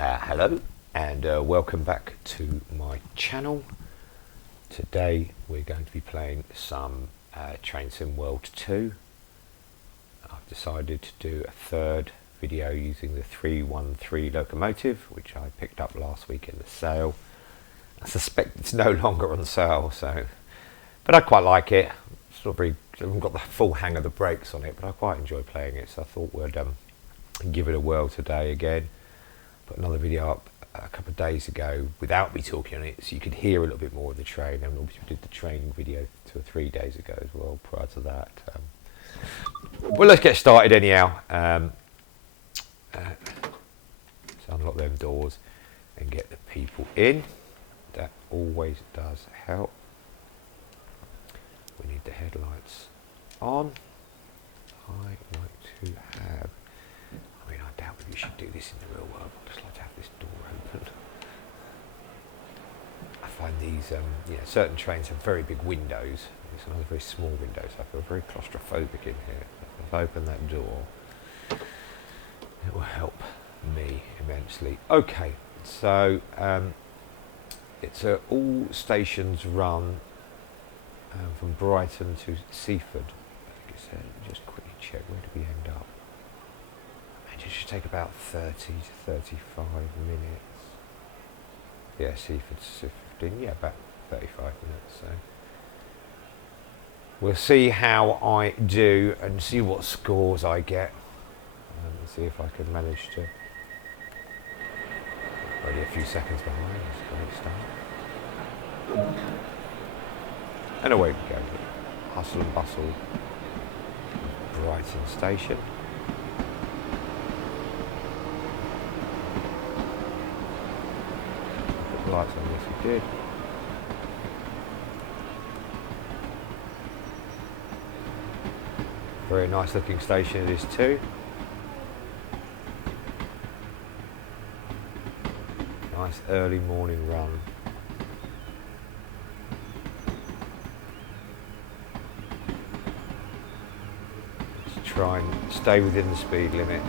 Hello and welcome back to my channel. Today we're going to be playing some Train Sim World 2. I've decided to do a third video using the 313 locomotive, which I picked up last week in the sale. I suspect it's no longer on sale, but I quite like it. It's not very, I haven't got the full hang of the brakes on it, but I quite enjoy playing it, so I thought we'd give it a whirl today again. Put another video up a couple of days ago without me talking on it, so you could hear a little bit more of the train. And obviously we did the training video 2 or 3 days ago as well prior to that. Well, let's get started anyhow. So unlock them doors and get the people in. That always does help. We need the headlights on. I like to have, I mean, I doubt we should do this in the real world. I'd just like to have this door open. I find these, certain trains have very big windows. This one has very small windows. So I feel very claustrophobic in here. If I open that door, it will help me immensely. Okay, so it's all stations run from Brighton to Seaford. I think it said. Just quickly check, where did we end up? It should take about 30 to 35 minutes. Yeah, Seaford's 15, yeah, about 35 minutes. So we'll see how I do and see what scores I get. And see if I can manage to. Already a few seconds behind, that's a great start. And away we go. Hustle and bustle. Brighton station. Lights on, yes we did. Very nice looking station it is too. Nice early morning run. Let's try and stay within the speed limit.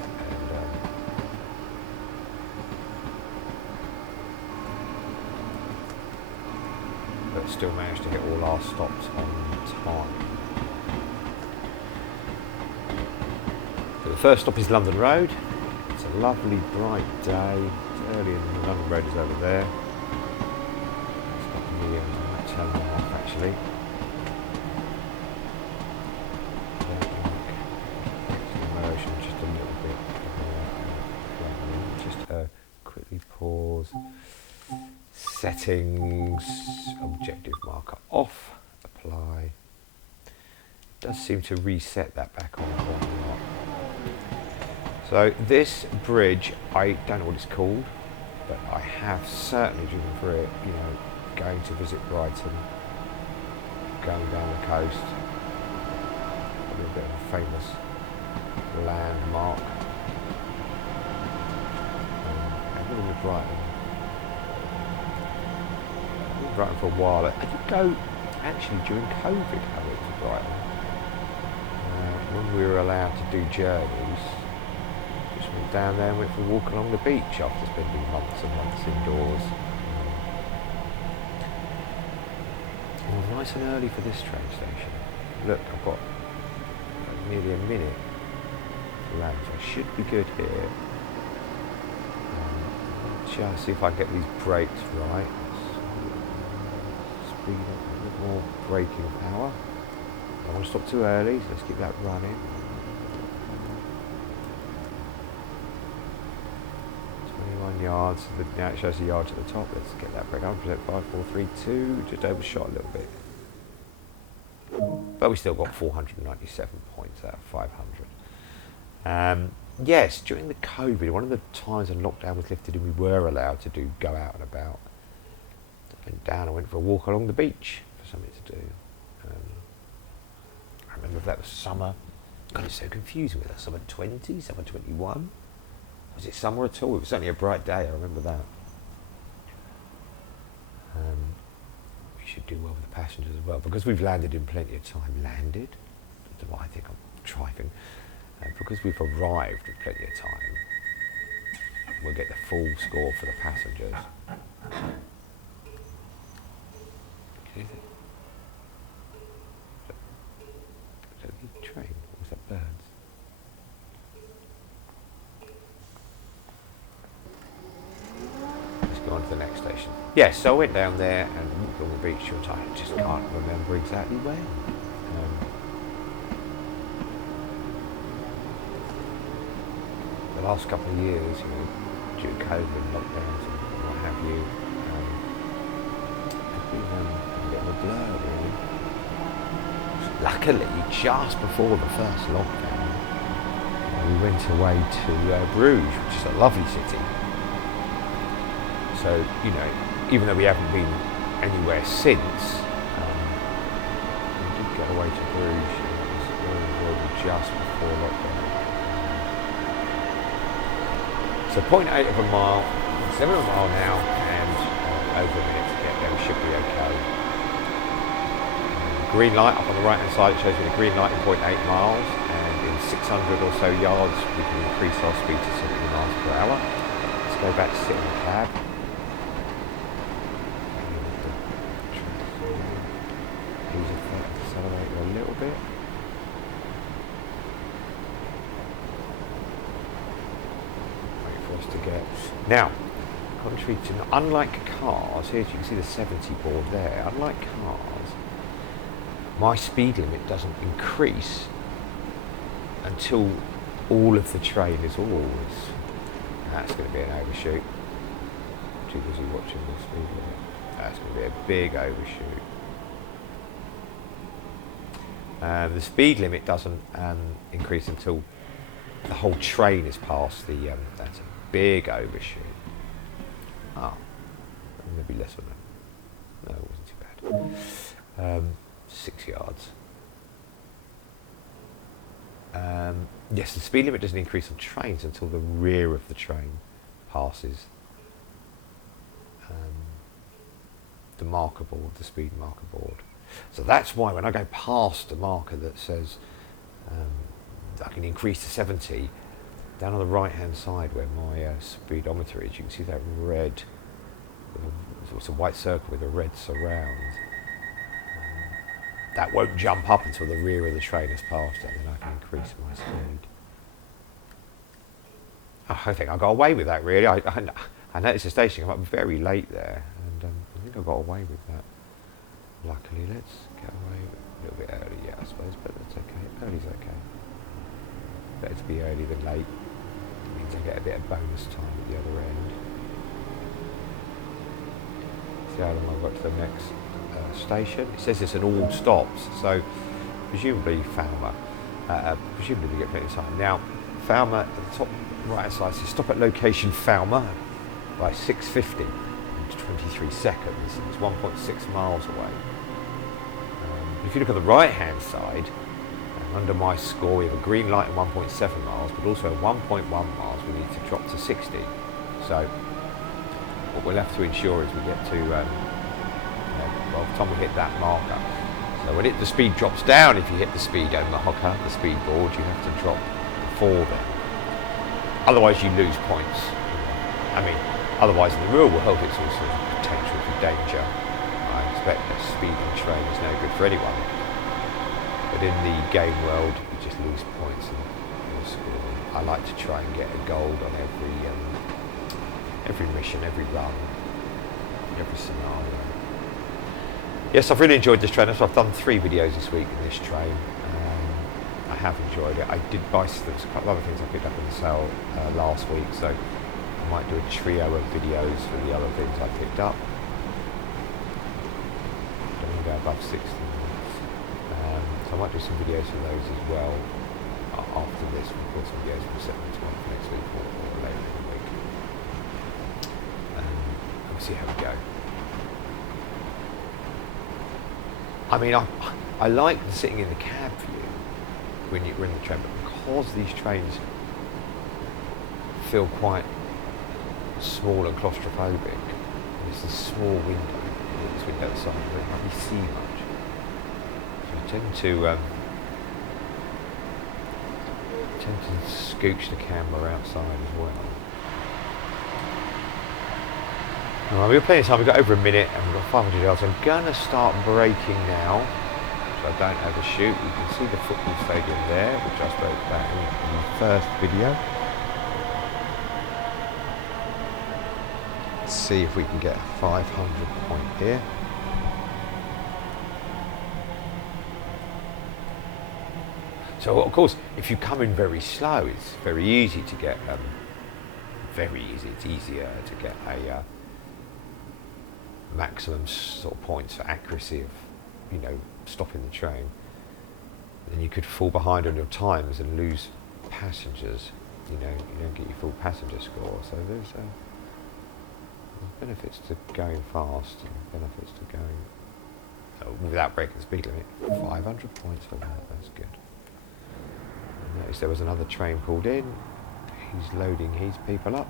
But still managed to hit all our stops on time. So the first stop is London Road. It's a lovely bright day. It's early and London Road is over there. Stopping here, I might turn them off actually. Immersion just a little bit. Just quickly pause. Settings, objective marker off, apply. Does seem to reset that back on quite a lot. So this bridge, I don't know what it's called, but I have certainly driven through it, you know, going to visit Brighton, going down the coast. Probably a bit of a famous landmark. I've been with Brighton. Brighton for a while. I did go actually during COVID. I went to Brighton when we were allowed to do journeys. Just went down there and went for a walk along the beach after spending months and months indoors. Well, nice and early for this train station. Look, I've got nearly a minute to land, so I should be good here. Just see if I get these brakes right. A bit more braking power. I don't want to stop too early, so let's keep that running. 21 yards. Now it shows the yards at the top. Let's get that brake up. 5, 4, 3, 2. Just overshot a little bit. But we still got 497 points out of 500. Yes, during the COVID, one of the times when lockdown was lifted and we were allowed to go out and about. Went down and went for a walk along the beach for something to do. I remember if that was summer. God, it's so confusing with that. Summer 20, summer 21. Was it summer at all? It was certainly a bright day, I remember that. We should do well with the passengers as well, because we've landed in plenty of time. Landed? I don't know why I think I'm driving. Because we've arrived with plenty of time. we'll get the full score for the passengers. Is that the train? Or was that birds? Let's go on to the next station. Yes, so I went down there and walked along the beach, which I just can't remember exactly where. The last couple of years, you know, due to COVID, lockdowns and what have you, it's been a bit of a blur, really. Luckily, just before the first lockdown, we went away to Bruges, which is a lovely city. So, you know, even though we haven't been anywhere since, we did get away to Bruges. It was very enjoyable just before lockdown. So 0.8 of a mile, 7 of a mile now, and over a minute to get there. We should be okay. Green light up on the right hand side, it shows me the green light in 0.8 miles, and in 600 or so yards we can increase our speed to 70 miles per hour. Let's go back to sit in the cab. Use the accelerator a little bit. To get now, contrary to unlike cars, here you can see the 70 board there. Unlike cars, my speed limit doesn't increase until all of the train is always. That's going to be an overshoot. Too busy watching the speed limit. That's going to be a big overshoot. The speed limit doesn't increase until the whole train is past the. That's a big overshoot. Ah, maybe less than that. No, it wasn't too bad. 6 yards. Yes, the speed limit doesn't increase on trains until the rear of the train passes the marker board, the speed marker board. So that's why when I go past a marker that says I can increase to 70, down on the right hand side where my speedometer is, you can see that red, it's a white circle with a red surround. That won't jump up until the rear of the train has passed it, and then I can increase my speed. Oh, I think I got away with that, really. I noticed the station come up very late there, and I think I got away with that. Luckily, let's get away a little bit early, yeah, I suppose, but that's okay. Early's okay. Better to be early than late. It means I get a bit of bonus time at the other end. See how long I've got to the next station. It says it's an all stops, so presumably Falmer. Presumably we get plenty of time. Now, Falmer at the top right hand side says stop at location Falmer by 6:50 and 23 seconds. It's 1.6 miles away. If you look at the right hand side, under my score we have a green light at 1.7 miles, but also at 1.1 miles we need to drop to 60. So what we'll have to ensure is we get to, by the time we hit that marker. So when the speed drops down, if you hit the speed marker, the speed board, you have to drop before then. Otherwise you lose points. I mean, otherwise in the real world it's also potential for danger. I expect that speed on train is no good for anyone. But in the game world, you just lose points and your score. I like to try and get a gold on every mission, every run, every scenario. Yes, I've really enjoyed this train. So I've done 3 videos this week in this train. I have enjoyed it. I did buy there's a couple of other things I picked up on the sale last week, so I might do a trio of videos for the other things I picked up. Don't want to go above 60 minutes. So I might do some videos for those as well after this. We'll put some videos for next week or later in the week. And we'll see how we go. I mean, I like sitting in the cab view when you're in the train, but because these trains feel quite small and claustrophobic, there's this small window, this window at the side, where you hardly see much. So I tend to scooch the camera outside as well. Alright, we've got plenty of time, we've got over a minute and we've got 500 yards. I'm going to start braking now, so I don't overshoot. You can see the football stadium there, which I spoke about in the first video. Let's see if we can get a 500 point here. So of course, if you come in very slow, it's very easy to get, it's easier to get a maximum sort of points for accuracy of, you know, stopping the train. Then you could fall behind on your times and lose passengers. You know, you don't get your full passenger score. So there's benefits to going fast and benefits to going without breaking the speed limit. 500 points for that. That's good. I noticed there was another train pulled in. He's loading his people up.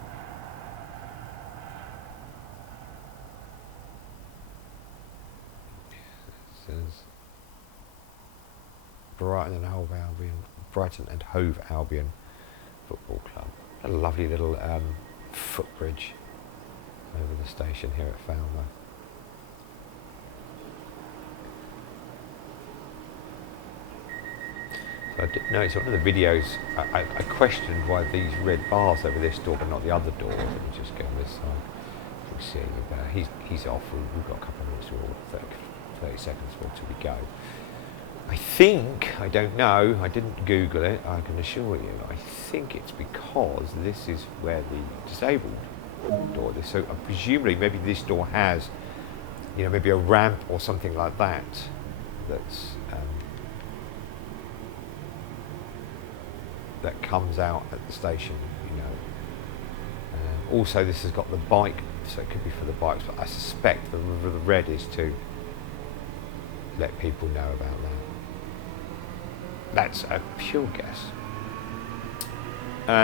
Brighton and Hove Albion Football Club. A lovely little footbridge over the station here at Falmouth. So I did notice one of the videos, I questioned why these red bars over this door but not the other door. Let me just go on this side. We'll see. He's off. We've got a couple of minutes or 30 seconds till we go. I think, I don't know, I didn't Google it, I can assure you, I think it's because this is where the disabled door is. So presumably maybe this door has, you know, maybe a ramp or something like that, that comes out at the station, you know. Also this has got the bike, so it could be for the bikes, but I suspect the red is to let people know about that. That's a pure guess. We've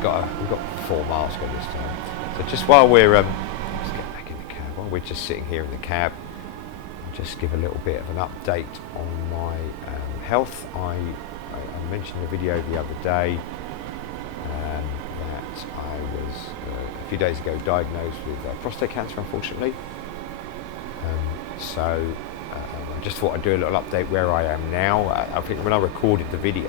got 4 miles to go this time. So just while we're let's get back in the cab. While we're just sitting here in the cab, I'll just give a little bit of an update on my health. I mentioned in the video the other day that I was a few days ago diagnosed with prostate cancer, unfortunately. So I just thought I'd do a little update where I am now. I think when I recorded the video,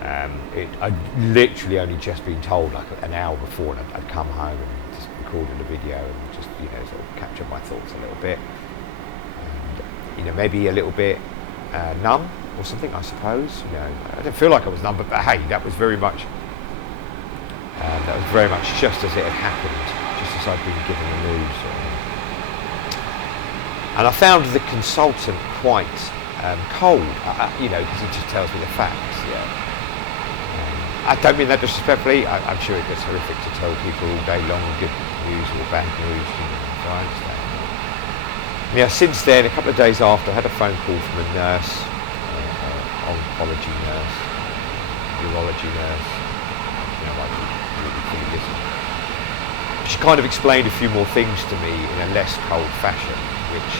I'd literally only just been told like an hour before, and I'd come home and just recorded a video and just, you know, sort of captured my thoughts a little bit. And, you know, maybe a little bit numb or something, I suppose. You know, I didn't feel like I was numb, but hey, that was very much just as it had happened, just as I'd been given the news. And I found the consultant quite cold, you know, because he just tells me the facts. Yeah. I don't mean that disrespectfully. I'm sure it gets horrific to tell people all day long good news or bad news. You know, so I understand. Yeah. Since then, a couple of days after, I had a phone call from a nurse, oncology nurse, urology nurse. You know, like really listen. She kind of explained a few more things to me in a less cold fashion, which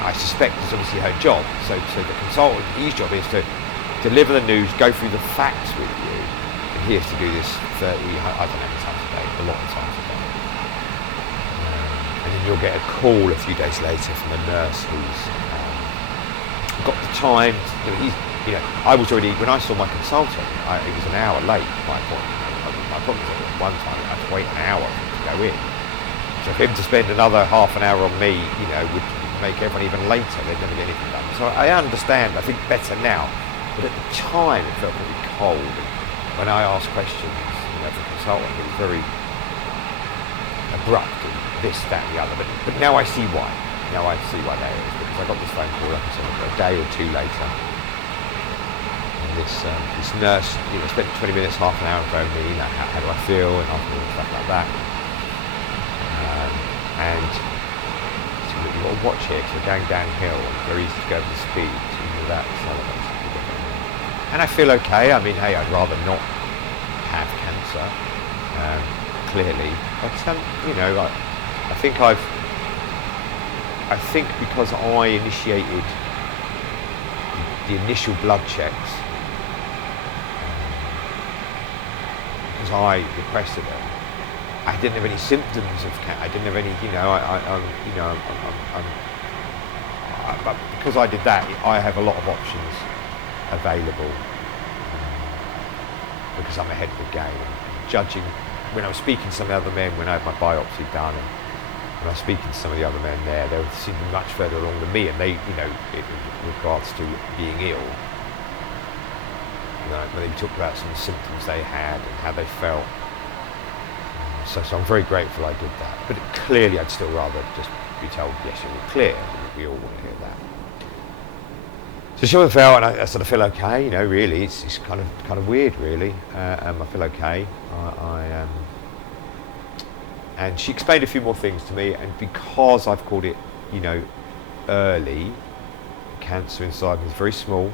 I suspect is obviously her job. So the consultant, his job is to deliver the news, go through the facts with you, and he has to do this 30, I don't know how many times a day, a lot of times a day. And then you'll get a call a few days later from a nurse who's got the time. You know, I was already, when I saw my consultant, it was an hour late, my appointment. My appointment was at one time, I had to wait an hour to go in. So for him to spend another half an hour on me, you know, would make everyone even later. They'd never get anything done. So I understand, I think better now. But at the time, it felt pretty cold. And when I asked questions, you know, the consultant, it was very abrupt and this, that, and the other. But now I see why. Now I see why that is. Because I got this phone call, like I said, a day or two later. And this nurse, you know, spent 20 minutes, half an hour phone me, you know, how do I feel, and stuff like that. And so you've got to watch here because we're going downhill. It's very easy to go over the speed. So you do that, and I feel okay. I mean, hey, I'd rather not have cancer, clearly. But you know, I think because I initiated the initial blood checks, I requested it, I didn't have any symptoms of cancer. I didn't have any, but because I did that, I have a lot of options available because I'm ahead of the game. And judging, when I was speaking to some of the other men, when I had my biopsy done, and when I was speaking to some of the other men there, they seemed much further along than me, and they, in regards to being ill, when they talked about some symptoms they had and how they felt. So I'm very grateful I did that. But clearly, I'd still rather just be told, yes, you're all clear. We all want to hear that. So she went fell, and I sort of feel okay. Really, it's kind of weird, really. I feel okay. And she explained a few more things to me, and because I've called it, early, cancer inside me is very small.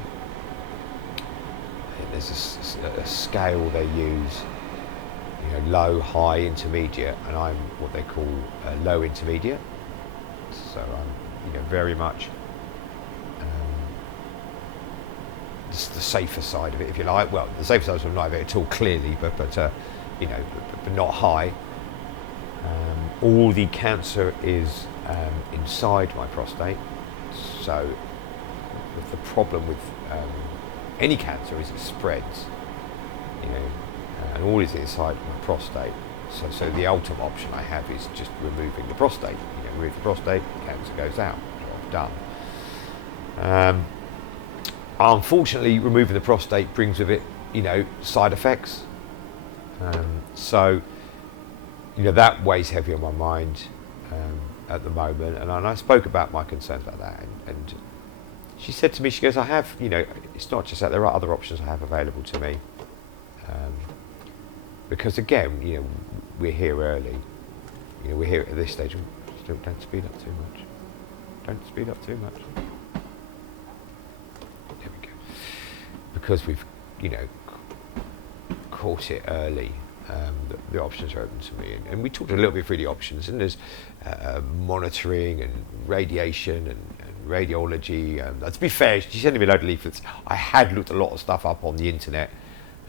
There's a scale they use, low, high, intermediate, and I'm what they call low intermediate. So I'm, very much the safer side of it, if you like. Well, the safer side is not of it at all, clearly, but not high. All the cancer is inside my prostate. So the problem with any cancer is it spreads, and all is inside my prostate. So the ultimate option I have is just removing the prostate. Remove the prostate, cancer goes out. Job done. Unfortunately, removing the prostate brings with it, side effects. So that weighs heavy on my mind at the moment, and I spoke about my concerns about that, and she said to me, she goes, I have, it's not just that, there are other options I have available to me. Because again, we're here early. We're here at this stage. Still, don't speed up too much. Don't speed up too much. There we go. Because we've, caught it early, the options are open to me. And we talked a little bit through the options, and there's monitoring and radiation and radiology. To be fair, she sent me a load of leaflets. I had looked a lot of stuff up on the internet.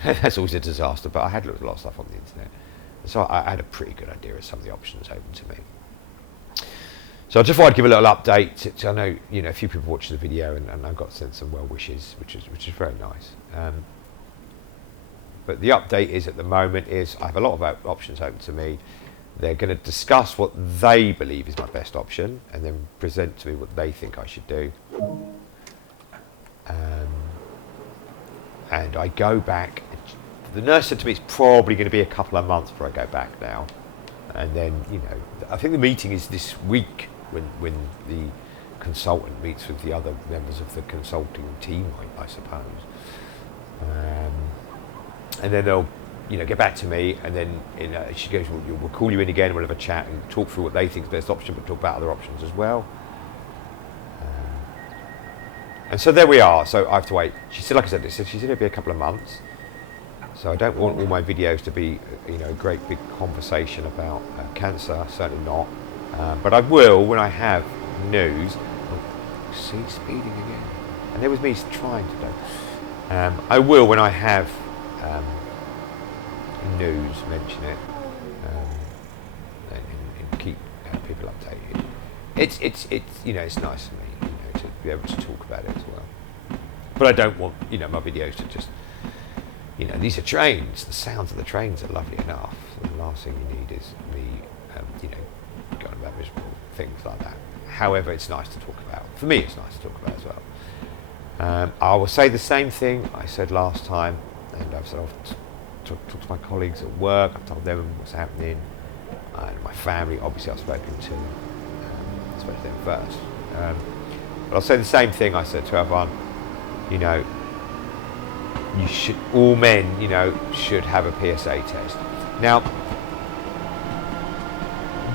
That's always a disaster, but I had looked at a lot of stuff on the internet. So I had a pretty good idea of some of the options open to me. So I just thought I'd give a little update. I know, a few people watching the video, and I've got sent some well wishes, which is very nice. But the update is, at the moment, is I have a lot of options open to me. They're going to discuss what they believe is my best option, and then present to me what they think I should do. And I go back. The nurse said to me it's probably going to be a couple of months before I go back now. And then, I think the meeting is this week when the consultant meets with the other members of the consulting team, I suppose. And then they'll, get back to me, and then she goes, we'll call you in again, we'll have a chat and talk through what they think is the best option, but talk about other options as well. And so there we are. So I have to wait. She said, like I said, she said it'll be a couple of months. So I don't want all my videos to be, a great big conversation about cancer. Certainly not. But I will when I have news. Oh, see, speeding again. And there was me trying to do. I will when I have news. Mention it and keep people updated. It's it's nice for me. To be able to talk about it as well. But I don't want, my videos to just, these are trains. The sounds of the trains are lovely enough. The last thing you need is me, going about miserable things like that. However, it's nice to talk about. For me, it's nice to talk about as well. I will say the same thing I said last time, and I've sort of talked to my colleagues at work. I've told them what's happening. And my family, obviously, I've spoken to them first. But I'll say the same thing I said to everyone, you should, all men, should have a PSA test. Now,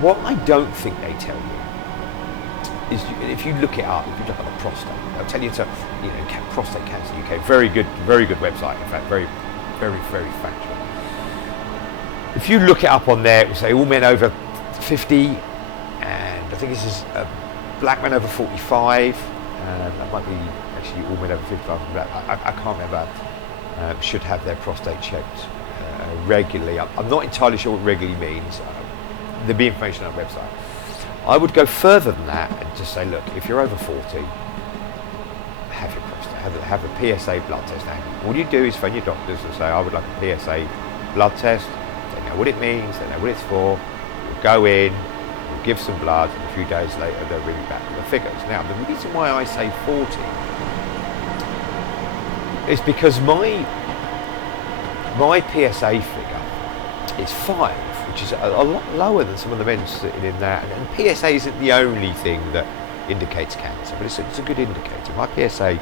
what I don't think they tell you is, if you look it up, if you look at the prostate, they'll tell you it's prostate cancer UK, very good website, in fact, very, very, very factual. If you look it up on there, it will say all men over 50, and I think this is black men over 45, that might be actually all men over 55, I can't remember, should have their prostate checked regularly. I'm not entirely sure what regularly means. There'll be information on our website. I would go further than that and just say, look, if you're over 40, have your prostate, have a PSA blood test. And all you do is phone your doctors and say, I would like a PSA blood test. They know what it means, they know what it's for. You'll go in, you'll give some blood, and a few days later they'll ring back with the figures. Now, the reason why I say 40 is because my PSA figure is 5, which is a lot lower than some of the men sitting in that. And PSA isn't the only thing that indicates cancer, but it's a good indicator. My PSA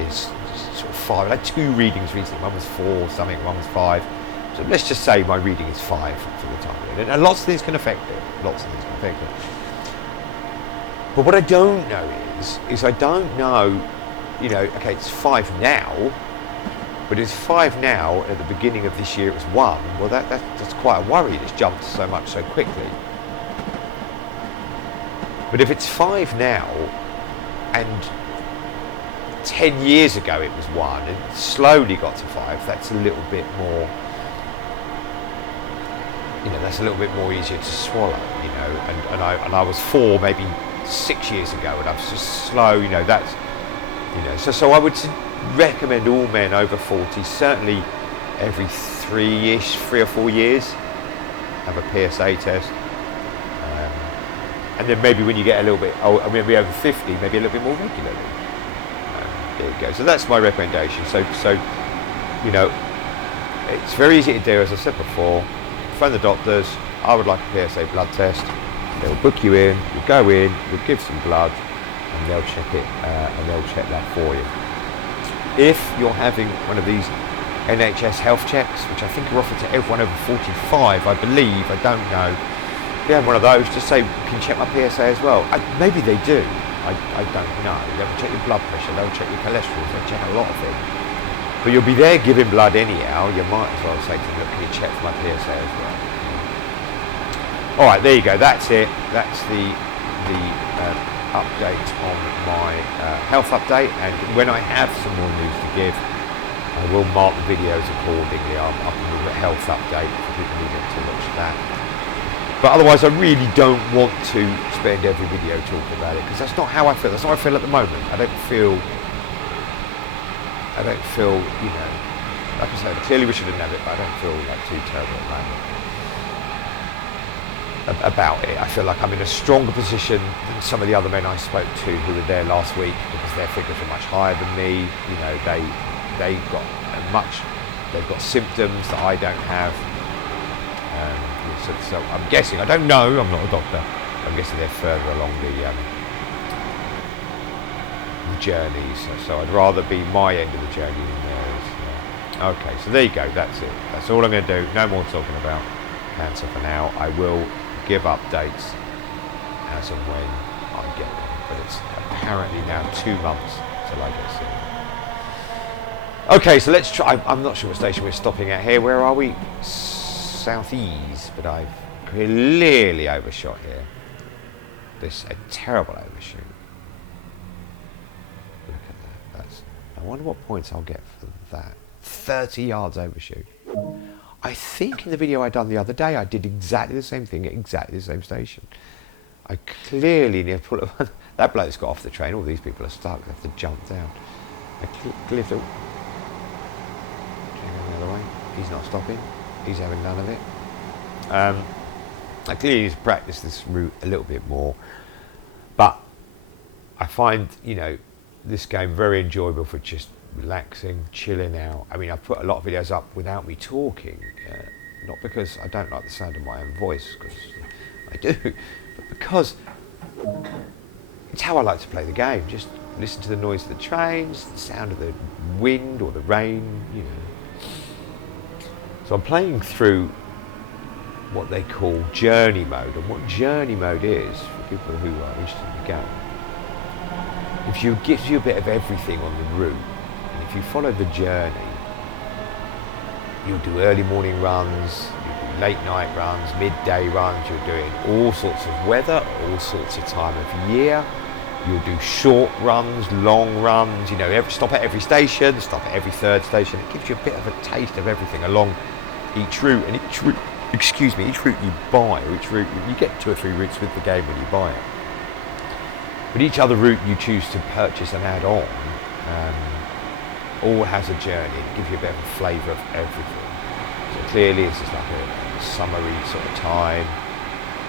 is sort of 5. I had 2 readings recently. One was 4 something, one was 5. So let's just say my reading is 5 for the time being. And lots of things can affect it. But what I don't know is I don't know, okay, it's 5 now, but it's 5 now. At the beginning of this year it was 1. Well, that's quite a worry. It's jumped so much so quickly. But if it's 5 now, and 10 years ago it was 1, and it slowly got to 5, that's a little bit more, that's a little bit more easier to swallow, and I was 4 maybe 6 years ago, and I was just slow, so I would recommend all men over 40, certainly every 3 or 4 years, have a PSA test. And then maybe when you get a little bit older, maybe over 50, maybe a little bit more regularly. There you go. So that's my recommendation. So it's very easy to do, as I said before. Phone the doctors. I would like a PSA blood test. They'll book you in. You go in. You'll give some blood, and they'll check it. And they'll check that for you. If you're having one of these NHS health checks, which I think are offered to everyone over 45, I believe. I don't know. If you have one of those, just say, can you check my PSA as well? Maybe they do. I don't know. They'll check your blood pressure, they'll check your cholesterol, they'll check a lot of things. But you'll be there giving blood anyhow. You might as well say to them, look, can you check for my PSA as well? Alright, there you go. That's it. That's the update on my health update. And when I have some more news to give, I will mark the videos accordingly. I'll do a health update for people who need to watch that. But otherwise, I really don't want to spend every video talking about it, because that's not how I feel. That's not how I feel at the moment. I don't feel, like I said, clearly we shouldn't have it, but I don't feel like too terrible at the moment about it. I feel like I'm in a stronger position than some of the other men I spoke to who were there last week, because their figures are much higher than me. They've got symptoms that I don't have. So I'm guessing, I don't know, I'm not a doctor, I'm guessing they're further along the journey, so I'd rather be my end of the journey than theirs. Okay, so there you go, that's it. That's all I'm going to do, no more talking about cancer for now. I will give updates as and when I get them, but it's apparently now 2 months till I get sick. Okay, so let's try. I'm not sure what station we're stopping at here. Where are we? Southeast, but I've clearly overshot here. This a terrible overshoot. Look at that. I wonder what points I'll get for that. 30 yards overshoot. I think in the video I done the other day, I did exactly the same thing at exactly the same station. I clearly need to pull it. That bloke's got off the train. All these people are stuck. They have to jump down. I clearly the other way. He's not stopping. He's having none of it. I clearly need to practice this route a little bit more, but I find this game very enjoyable for just relaxing, chilling out. I mean, I've put a lot of videos up without me talking, not because I don't like the sound of my own voice, because I do, but because it's how I like to play the game. Just listen to the noise of the trains, the sound of the wind or the rain, So I'm playing through what they call journey mode, and what journey mode is, for people who are interested in the game, it gives you a bit of everything on the route, and if you follow the journey, you'll do early morning runs, you'll do late night runs, midday runs, you're doing all sorts of weather, all sorts of time of year, you'll do short runs, long runs, stop at every station, stop at every third station. It gives you a bit of a taste of everything along each route, and each route, excuse me, each route you buy, or each route you get 2 or 3 routes with the game when you buy it. But each other route you choose to purchase and add on, all has a journey. It gives you a bit of a flavour of everything. So clearly, it's just like a summery sort of time.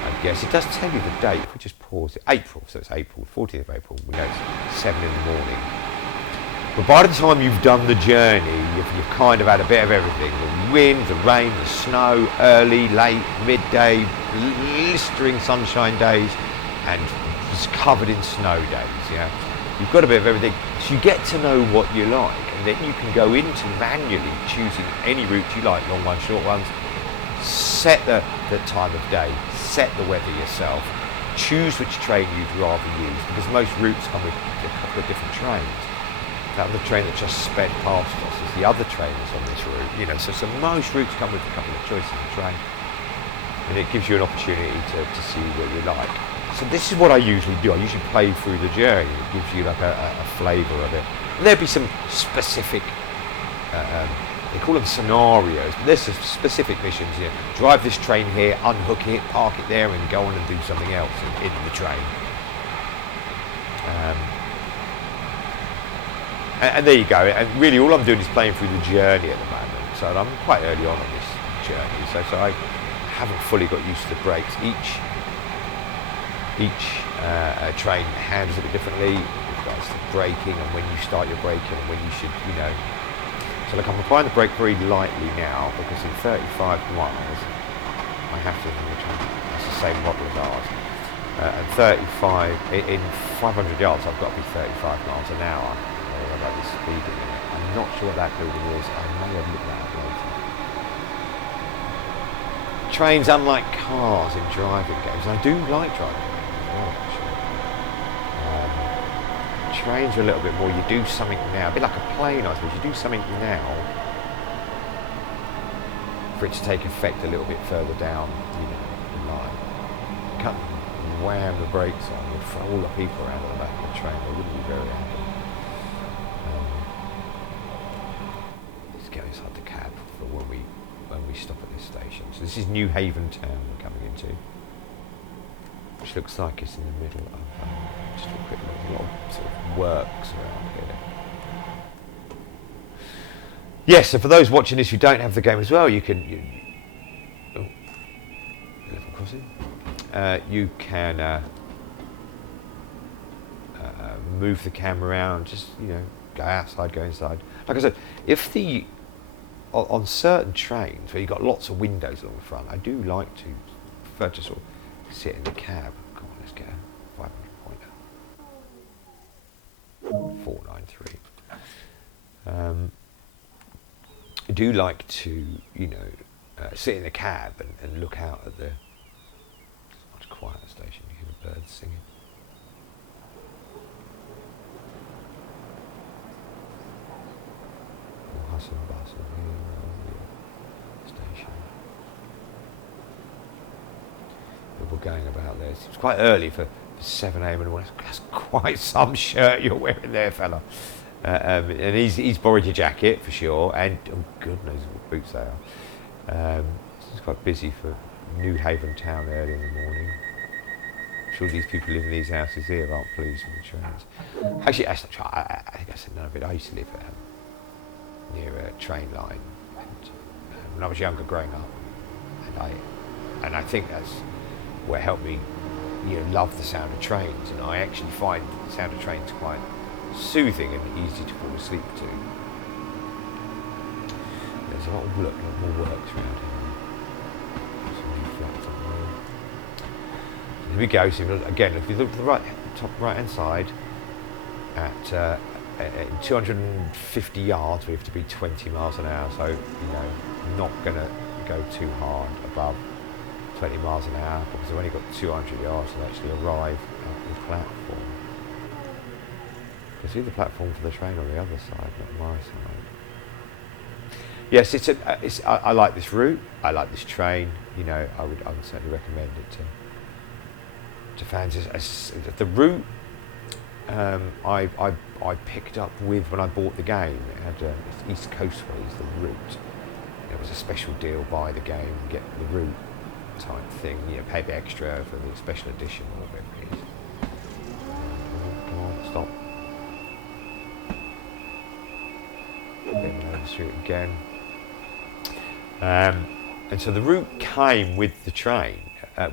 I guess it does tell you the date. If we just pause it, April. So it's April, 14th of April. We know it's 7 in the morning. But by the time you've done the journey, you've kind of had a bit of everything. The wind, the rain, the snow, early, late, midday, blistering sunshine days, and just covered in snow days, yeah? You've got a bit of everything. So you get to know what you like, and then you can go into manually choosing any route you like, long ones, short ones, set the time of day, set the weather yourself, choose which train you'd rather use, because most routes come with a couple of different trains. That the train that just sped past us is the other train that's on this route, you know, so most routes come with a couple of choices of train, and it gives you an opportunity to see what you like. So this is what I usually do. I usually play through the journey. It gives you like a flavour of it. And there'd be some specific, they call them scenarios, but there's some specific missions. You know, drive this train here, unhook it, park it there, and go on and do something else in the train. And there you go. And really, all I'm doing is playing through the journey at the moment. So I'm quite early on this journey. So I haven't fully got used to the brakes. Each train handles it a bit differently. You've got braking and when you start your braking and when you should, you know. So look, I'm applying the brake very lightly now because in 35 miles, I have to, it's the same model as ours. And 35, in 500 yards, I've got to be 35 miles an hour. About the speed limit. I'm not sure what that building is. I may have looked that up later. Trains, unlike cars in driving games, and I do like driving games as well, actually. Trains are a little bit more, you do something now, a bit like a plane, I suppose. You do something now for it to take effect a little bit further down, you know, the line. You can't wham the brakes on, you'd throw all the people around the back of the train, they wouldn't be very happy. Go inside the cab for when we stop at this station. So this is New Haven town we're coming into, which looks like it's in the middle of just a quick look, a lot of sort of works around here. Yes, so for those watching this who don't have the game as well, you can level crossing. You can move the camera around, just, you know, go outside, go inside. Like I said, if on certain trains where you've got lots of windows along the front, I do like to prefer to sort of sit in the cab. Come on, let's get a 500 pointer. 493. I do like to, you know, sit in the cab and look out at the. It's much quieter station. You hear the birds singing. Hustle and bustle here around the station. People going about there. It's quite early for 7 a.m. in the morning. That's quite some shirt you're wearing there, fella. And he's borrowed your jacket for sure, and oh, God knows what boots they are. It's quite busy for New Haven town early in the morning. I'm sure these people living in these houses here aren't pleased with the trains. Actually, I think I said none of it. I used to live near a train line, and when I was younger, growing up, and I think that's what helped me, you know, love the sound of trains. And I actually find the sound of trains quite soothing and easy to fall asleep to. There's a lot of work, a lot more works around here. Some new flats on there. Here we go. So again, if you look at the top right hand side, at 250 yards, we have to be 20 miles an hour. So, you know, not going to go too hard above 20 miles an hour because I've only got 200 yards to actually arrive at the platform. You see the platform for the train on the other side, not my side. Yes, I like this route. I like this train. You know, I would certainly recommend it to fans. The route I picked up with when I bought the game. It had East Coastway is the route. It was a special deal, buy the game, get the route type thing, you know, pay a bit extra for the special edition or whatever it is. Come on, stop. Then over through it again. And so the route came with the train,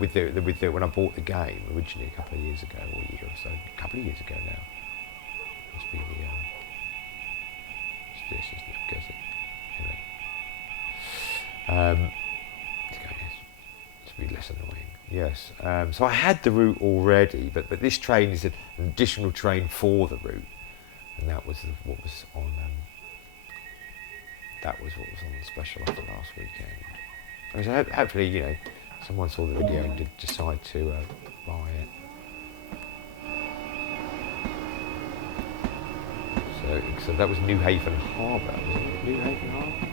with the when I bought the game originally a couple of years ago, or a year or so, a couple of years ago now. Must be the it's this, isn't it? Guess it. Anyway. To be less annoying. Yes. So I had the route already, but this train is an additional train for the route, and that was what was on. That was what was on the special offer last weekend. So hopefully, you know, someone saw the video and did decide to buy it. So that was New Haven Harbour. Was it New Haven Harbour?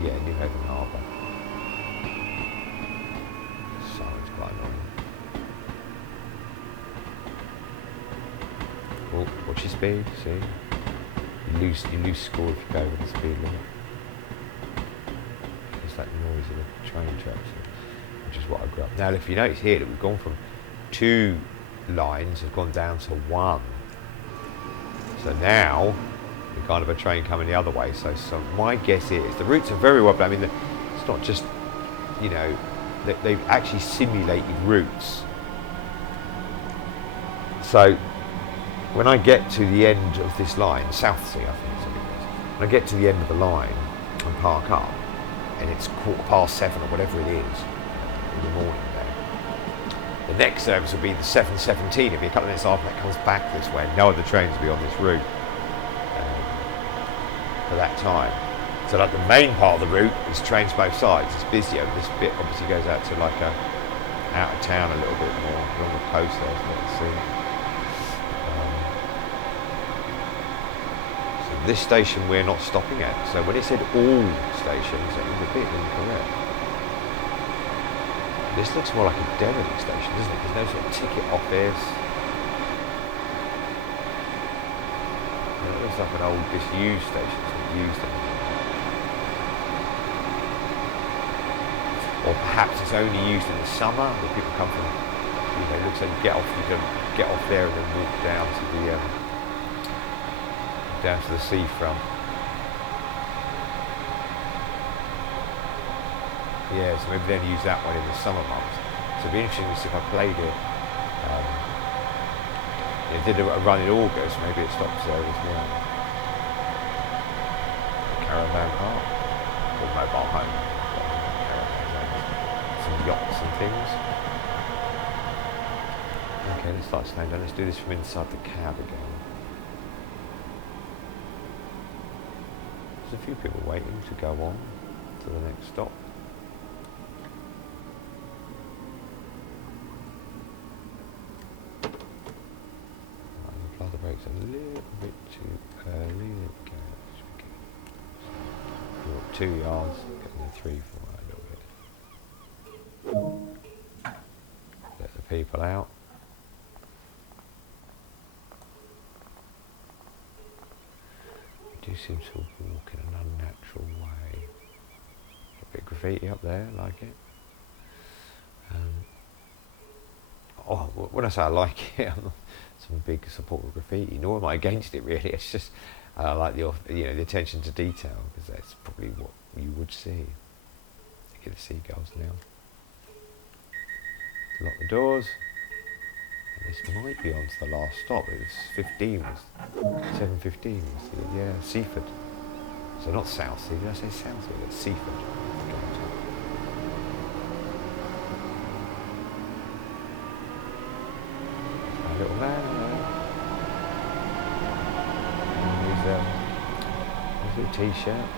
Yeah, New Haven Harbour. Sounds quite annoying. Oh, watch your speed, see? You lose score if you go over the speed limit. It's that noise of the train tracks, which is what I grew up. Now, if you notice here that we've gone from 2 lines, have gone down to 1. So now we're kind of a train coming the other way. So my guess is the routes are very well. I mean, it's not just, you know, they've actually simulated routes. So when I get to the end of this line, Southsea, I think it's what it is. When I get to the end of the line and park up, and it's 7:15 or whatever it is in the morning there, the next service will be the 7:17. It'll be a couple of minutes after that comes back this way. No other trains will be on this route for that time. So like the main part of the route is trains both sides. It's busier. This bit obviously goes out to like out of town a little bit more along the coast there. Let's see. This station we're not stopping at, so when it said all stations, it was a bit incorrect. This looks more like a derelict station, doesn't it? There's no sort of ticket office. It looks like an old disused station, it's not used anymore. Or perhaps it's only used in the summer, where people come from, you know, it looks like you can get off there and then walk down to the seafront. Yeah, so maybe then use that one in the summer months. So it'd be interesting to see if I played it. It did a run in August, maybe it stops there as well. The caravan park, or mobile home. Some yachts and things. Okay, let's start slowing down. Let's do this from inside the cab again. There's a few people waiting to go on to the next stop. I'll apply the brakes a little bit too early. There we go. 2 yards, getting the 3 for a little bit. Let the people out. Do seem to walk in an unnatural way. A bit of graffiti up there, like it. When I say I like it, I'm not some big supporter of graffiti, nor am I against it really. It's just I like the attention to detail, because that's probably what you would see. Look at the seagulls now. Lock the doors. This might be on to the last stop. It was 7:15 was the, Seaford. So not Southsea, did I say Southsea? That's Seaford. A little man there. And his little t-shirt.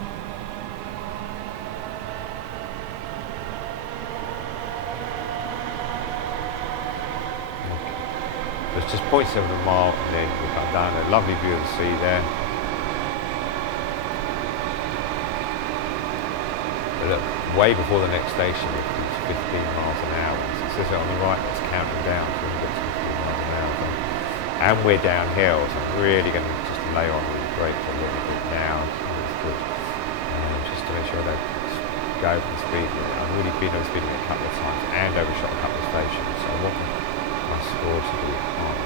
It's just 0.7 of a mile, and then we'll come down a lovely view of the sea there. But look, way before the next station, it's 15 miles an hour. So it says it on the right, it's counting down so we get to 15 miles an hour. And we're downhill, so I'm really going to just lay on with the brakes a little bit now. So it's good. go over the speed limit. I've already been over speed limit a couple of times and overshot a couple of stations, so I want my score to be high.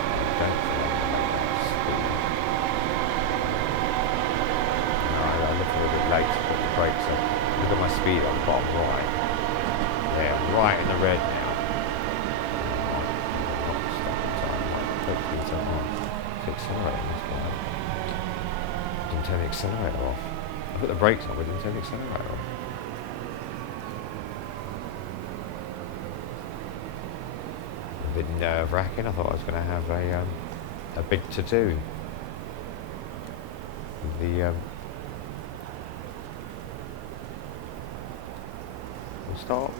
I don't feel like I'm making that speed. No, I look a little bit late to put the brakes on. Look at my speed on the bottom right. Yeah, I'm right in the red now. Hopefully it's on. It's accelerating this way. Didn't turn the accelerator off. I put the brakes on, but didn't turn the accelerator off. A bit nerve-wracking. I thought I was going to have a big to-do. The stop.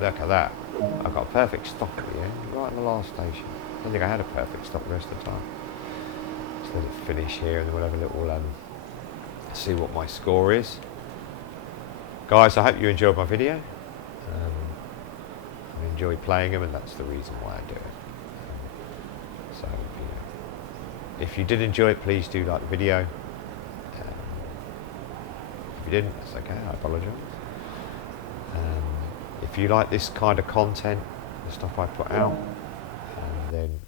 Look at that. I got a perfect stop at the end, right in the last station. I don't think I had a perfect stop the rest of the time. Just let it finish here and then we'll have a little see what my score is. Guys, I hope you enjoyed my video. I enjoy playing them and that's the reason why I do it. So, if you did enjoy it, please do like the video. If you didn't, that's okay, I apologise. If you like this kind of content, the stuff I put out, then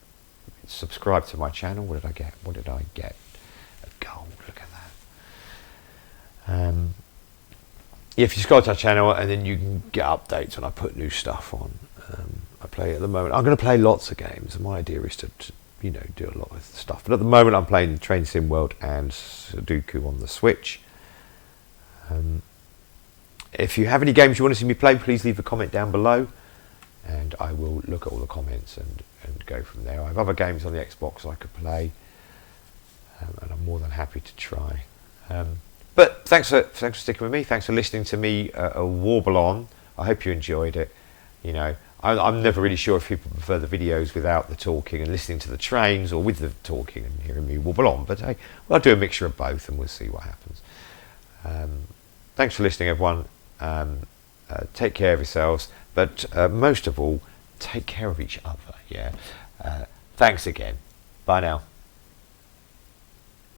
subscribe to my channel. What did I get? What did I get? A gold, look at that. If you subscribe to our channel, and then you can get updates when I put new stuff on. I play at the moment. I'm going to play lots of games. My idea is to do a lot of stuff. But at the moment, I'm playing Train Sim World and Sudoku on the Switch. If you have any games you want to see me play, please leave a comment down below, and I will look at all the comments and go from there. I have other games on the Xbox I could play, and I'm more than happy to try. But thanks for sticking with me. Thanks for listening to me warble on. I hope you enjoyed it. I'm never really sure if people prefer the videos without the talking and listening to the trains, or with the talking and hearing me warble on. But hey, I'll do a mixture of both, and we'll see what happens. Thanks for listening, everyone. Take care of yourselves, but most of all, take care of each other. Yeah. Thanks again. Bye now.